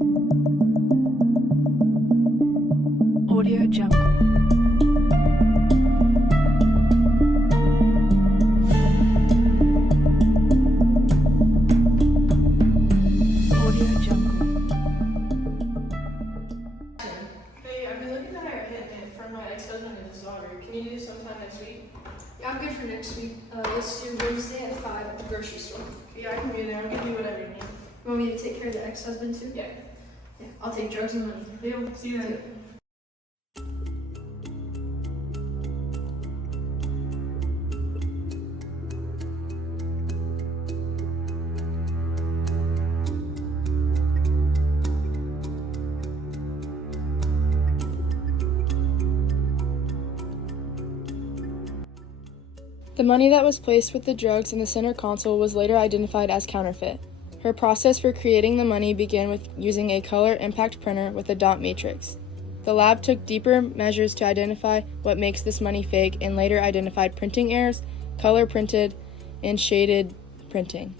Audio Jungle. Audio Jungle. Hey, I've been looking at our hit from my ex-husband and his daughter. Can you do sometime next week? Yeah, I'm good for next week. Let's do Wednesday at 5 at the grocery store. Yeah, I can be there. I'll give you whatever you need. You want me to take care of the ex-husband too? Yeah. Yeah, I'll take drugs and money. Deal. See you then. The money that was placed with the drugs in the center console was later identified as counterfeit. Her process for creating the money began with using a color impact printer with a dot matrix. The lab took deeper measures to identify what makes this money fake and later identified printing errors, color printed, and shaded printing.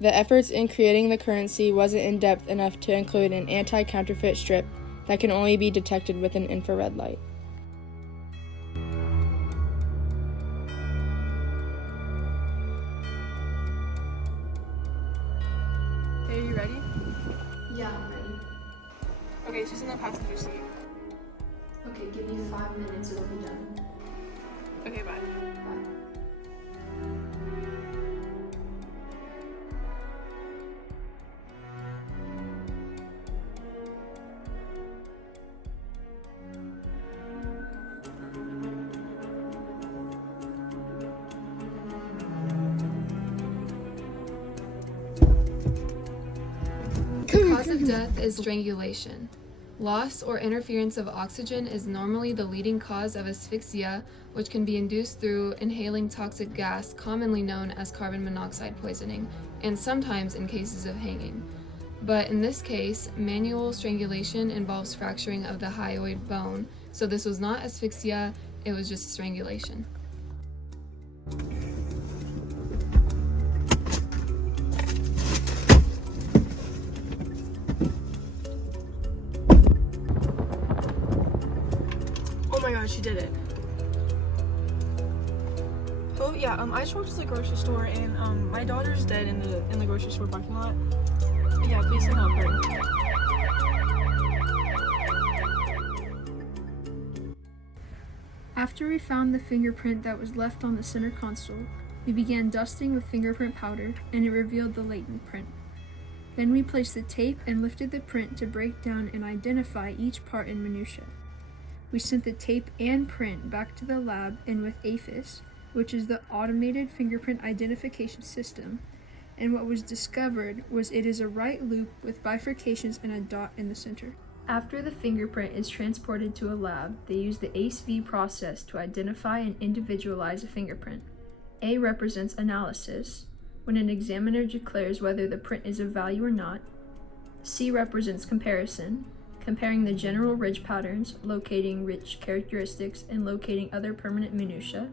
The efforts in creating the currency wasn't in depth enough to include an anti-counterfeit strip that can only be detected with an infrared light. Hey, are you ready? Yeah, I'm ready. Okay, she's in the passenger seat. Okay, give me 5 minutes, it'll be done. Okay, bye. Bye. The cause of death is strangulation. Loss or interference of oxygen is normally the leading cause of asphyxia, which can be induced through inhaling toxic gas, commonly known as carbon monoxide poisoning, and sometimes in cases of hanging. But in this case, manual strangulation involves fracturing of the hyoid bone, so this was not asphyxia, it was just strangulation. Oh my god, she did it. Oh yeah, I just walked to the grocery store and my daughter's dead in the grocery store parking lot. Yeah, please send help her. After we found the fingerprint that was left on the center console, we began dusting with fingerprint powder, and it revealed the latent print. Then we placed the tape and lifted the print to break down and identify each part in minutia. We sent the tape and print back to the lab, and with AFIS, which is the Automated Fingerprint Identification System, and what was discovered was it is a right loop with bifurcations and a dot in the center. After the fingerprint is transported to a lab, they use the ACE-V process to identify and individualize a fingerprint. A represents analysis, when an examiner declares whether the print is of value or not. C represents comparison, comparing the general ridge patterns, locating ridge characteristics, and locating other permanent minutiae.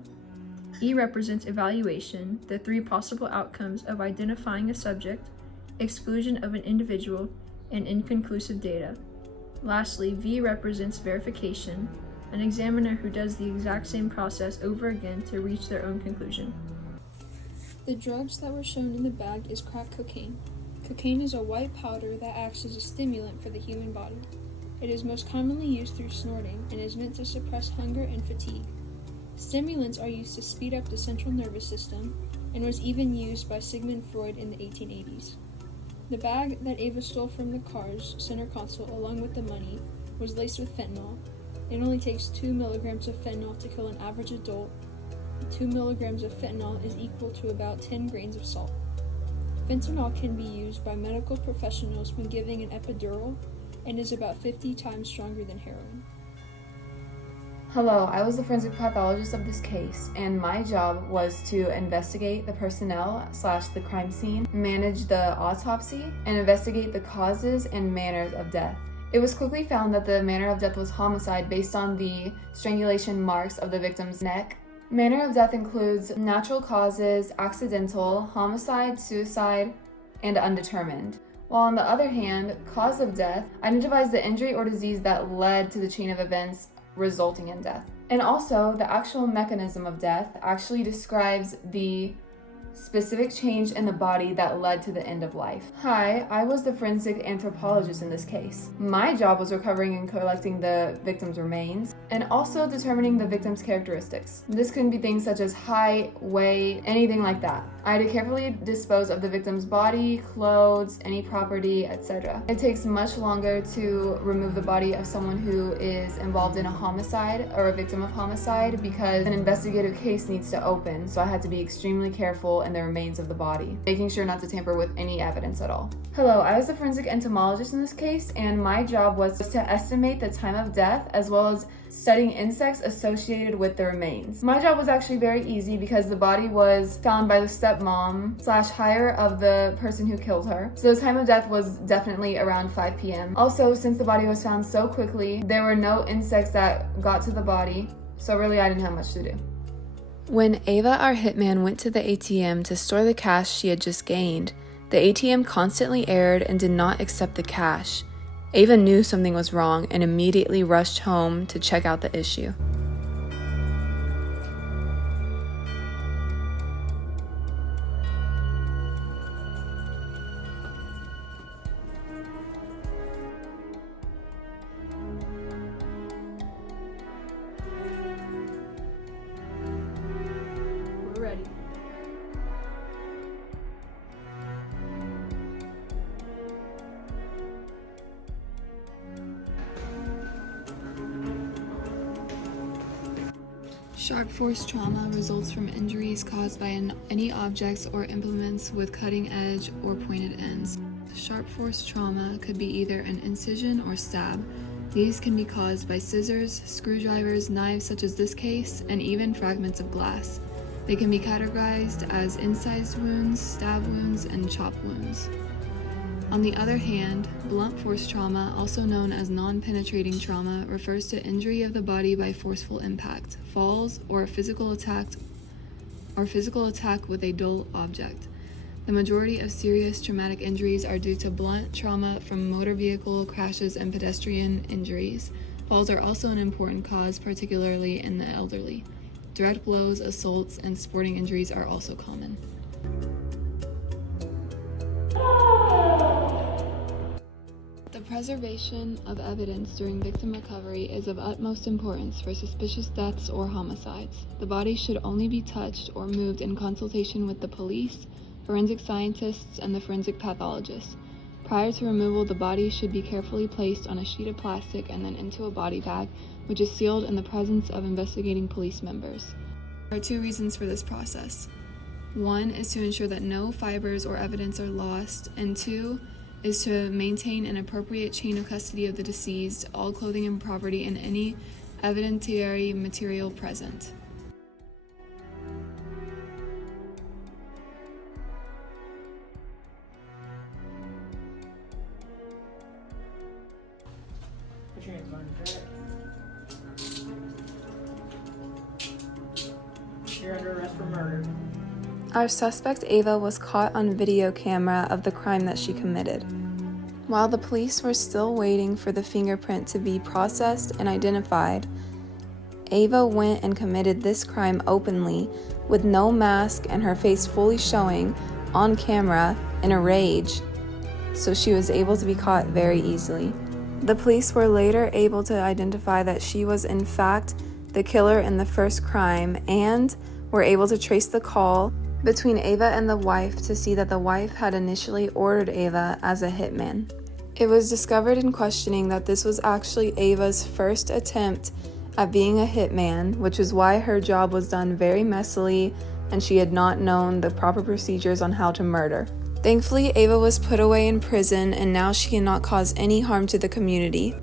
E represents evaluation, the 3 possible outcomes of identifying a subject, exclusion of an individual, and inconclusive data. Lastly, V represents verification, an examiner who does the exact same process over again to reach their own conclusion. The drugs that were shown in the bag is crack cocaine. Cocaine is a white powder that acts as a stimulant for the human body. It is most commonly used through snorting and is meant to suppress hunger and fatigue. Stimulants are used to speed up the central nervous system and was even used by Sigmund Freud in the 1880s. The bag that Ava stole from the car's center console along with the money was laced with fentanyl. It only takes 2 milligrams of fentanyl to kill an average adult. 2 milligrams of fentanyl is equal to about 10 grains of salt. Fentanyl can be used by medical professionals when giving an epidural and is about 50 times stronger than heroin. Hello, I was the forensic pathologist of this case, and my job was to investigate the personnel/the crime scene, manage the autopsy, and investigate the causes and manners of death. It was quickly found that the manner of death was homicide based on the strangulation marks of the victim's neck. Manner of death includes natural causes, accidental, homicide, suicide, and undetermined. while on the other hand, cause of death identifies the injury or disease that led to the chain of events resulting in death. And also, the actual mechanism of death actually describes the specific change in the body that led to the end of life. Hi, I was the forensic anthropologist in this case. My job was recovering and collecting the victim's remains and also determining the victim's characteristics. This can be things such as height, weight, anything like that. I had to carefully dispose of the victim's body, clothes, any property, etc. It takes much longer to remove the body of someone who is involved in a homicide or a victim of homicide because an investigative case needs to open, so I had to be extremely careful in the remains of the body, making sure not to tamper with any evidence at all. Hello, I was the forensic entomologist in this case, and my job was to estimate the time of death as well as studying insects associated with the remains. My job was actually very easy because the body was found by the stepmom / hire of the person who killed her. So the time of death was definitely around 5 p.m. Also, since the body was found so quickly, there were no insects that got to the body, so really I didn't have much to do. When Ava, our hitman, went to the ATM to store the cash she had just gained, the ATM constantly errored and did not accept the cash. Ava knew something was wrong and immediately rushed home to check out the issue. We're ready. Sharp force trauma results from injuries caused by any objects or implements with cutting edge or pointed ends. Sharp force trauma could be either an incision or stab. These can be caused by scissors, screwdrivers, knives such as this case, and even fragments of glass. They can be categorized as incised wounds, stab wounds, and chop wounds. On the other hand, blunt force trauma, also known as non-penetrating trauma, refers to injury of the body by forceful impact, falls, or a physical attack with a dull object. The majority of serious traumatic injuries are due to blunt trauma from motor vehicle crashes and pedestrian injuries. Falls are also an important cause, particularly in the elderly. Direct blows, assaults, and sporting injuries are also common. The preservation of evidence during victim recovery is of utmost importance for suspicious deaths or homicides. The body should only be touched or moved in consultation with the police, forensic scientists, and the forensic pathologist. Prior to removal, the body should be carefully placed on a sheet of plastic and then into a body bag, which is sealed in the presence of investigating police members. There are two reasons for this process. One is to ensure that no fibers or evidence are lost, and two is to maintain an appropriate chain of custody of the deceased, all clothing and property, and any evidentiary material present. Put your hands behind your back. You're under arrest for murder. Our suspect Ava was caught on video camera of the crime that she committed. While the police were still waiting for the fingerprint to be processed and identified, Ava went and committed this crime openly with no mask and her face fully showing on camera in a rage, so she was able to be caught very easily. The police were later able to identify that she was in fact the killer in the first crime and were able to trace the call between Ava and the wife to see that the wife had initially ordered Ava as a hitman. It was discovered in questioning that this was actually Ava's first attempt at being a hitman, which is why her job was done very messily and she had not known the proper procedures on how to murder. Thankfully, Ava was put away in prison and now she cannot cause any harm to the community.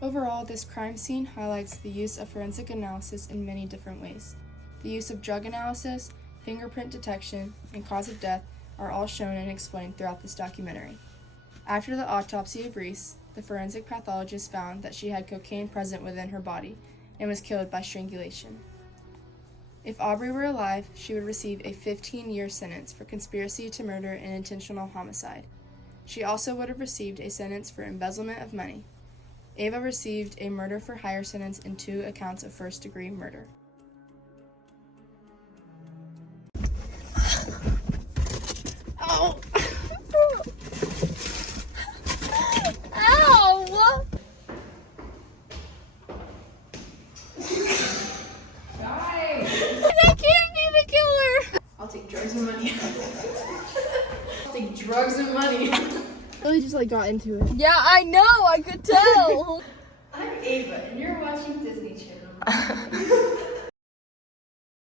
Overall, this crime scene highlights the use of forensic analysis in many different ways. The use of drug analysis, fingerprint detection, and cause of death are all shown and explained throughout this documentary. After the autopsy of Reese, the forensic pathologist found that she had cocaine present within her body and was killed by strangulation. If Aubrey were alive, she would receive a 15-year sentence for conspiracy to murder and intentional homicide. She also would have received a sentence for embezzlement of money. Ava received a murder for hire sentence and 2 accounts of first-degree murder. Ow! Ow! That can't be the killer! I'll take drugs and money. I'll take drugs and money. Really just got into it. Yeah, I know, I could tell! I'm Ava, and you're watching Disney Channel.